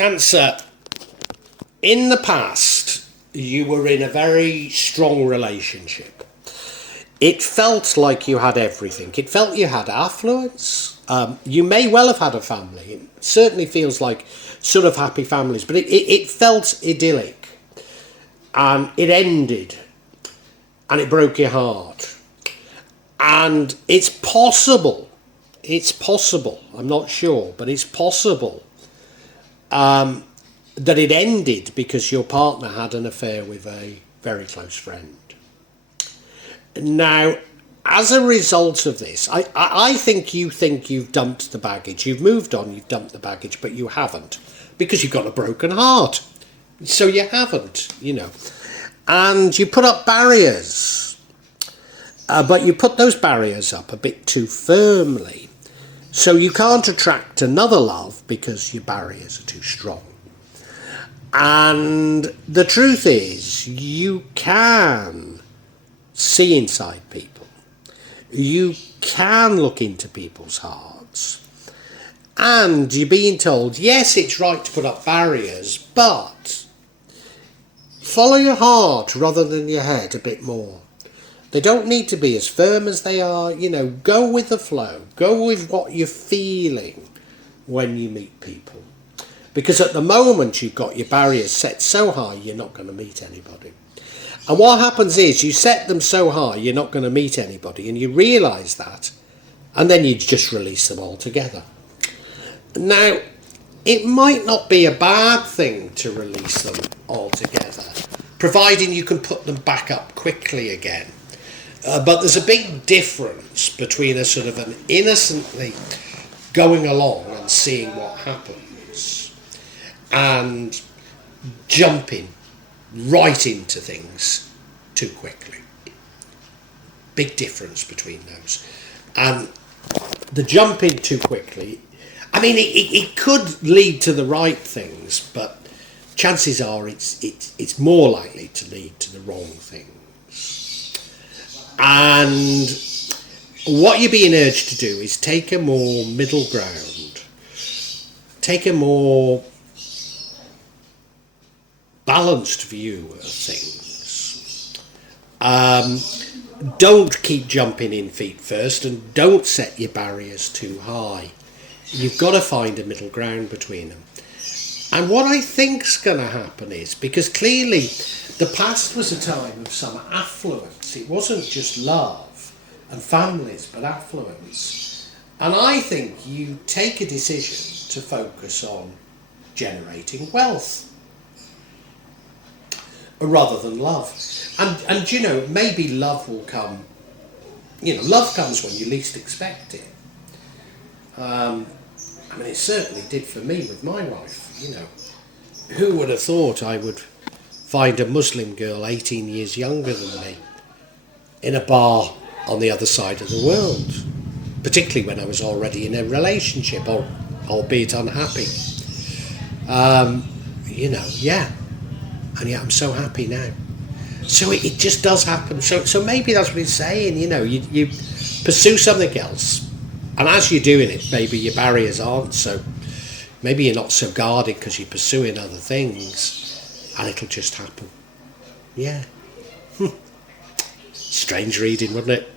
Cancer, in the past, you were in a very strong relationship. It felt like you had everything. It felt you had affluence. You may well have had a family. It certainly feels like sort of happy families, but it felt idyllic. And it ended. And it broke your heart. And it's possible, I'm not sure, but it's possible that it ended because your partner had an affair with a very close friend. Now, as a result of this, I think you've dumped the baggage. You've moved on, you've dumped the baggage, but you haven't, because you've got a broken heart. So you haven't, And you put up barriers, but you put those barriers up a bit too firmly. So you can't attract another love because your barriers are too strong. And the truth is, you can see inside people. You can look into people's hearts. And you're being told, yes, it's right to put up barriers, but follow your heart rather than your head a bit more. They don't need to be as firm as they are. Go with the flow. Go with what you're feeling when you meet people. Because at the moment you've got your barriers set so high, you're not going to meet anybody. And what happens is you set them so high, you're not going to meet anybody, and you realise that, and then you just release them altogether. Now, it might not be a bad thing to release them altogether, providing you can put them back up quickly again. But there's a big difference between a sort of an innocently going along and seeing what happens and jumping right into things too quickly. Big difference between those. And the jumping too quickly, it could lead to the right things, but chances are it's more likely to lead to the wrong things. And what you're being urged to do is take a more middle ground, take a more balanced view of things. Don't keep jumping in feet first, and don't set your barriers too high. You've got to find a middle ground between them. And what I think's going to happen is, because clearly the past was a time of some affluence. It wasn't just love and families, but affluence. And I think you take a decision to focus on generating wealth rather than love. And maybe love will come, love comes when you least expect it. It certainly did for me with my wife. Who would have thought I would find a Muslim girl 18 years younger than me in a bar on the other side of the world, particularly when I was already in a relationship, albeit unhappy. And yet I'm so happy now. So it just does happen. So maybe that's what he's saying, you pursue something else. And as you're doing it, maybe your barriers aren't so, maybe you're not so guarded because you're pursuing other things, and it'll just happen. Yeah. Strange reading, wasn't it?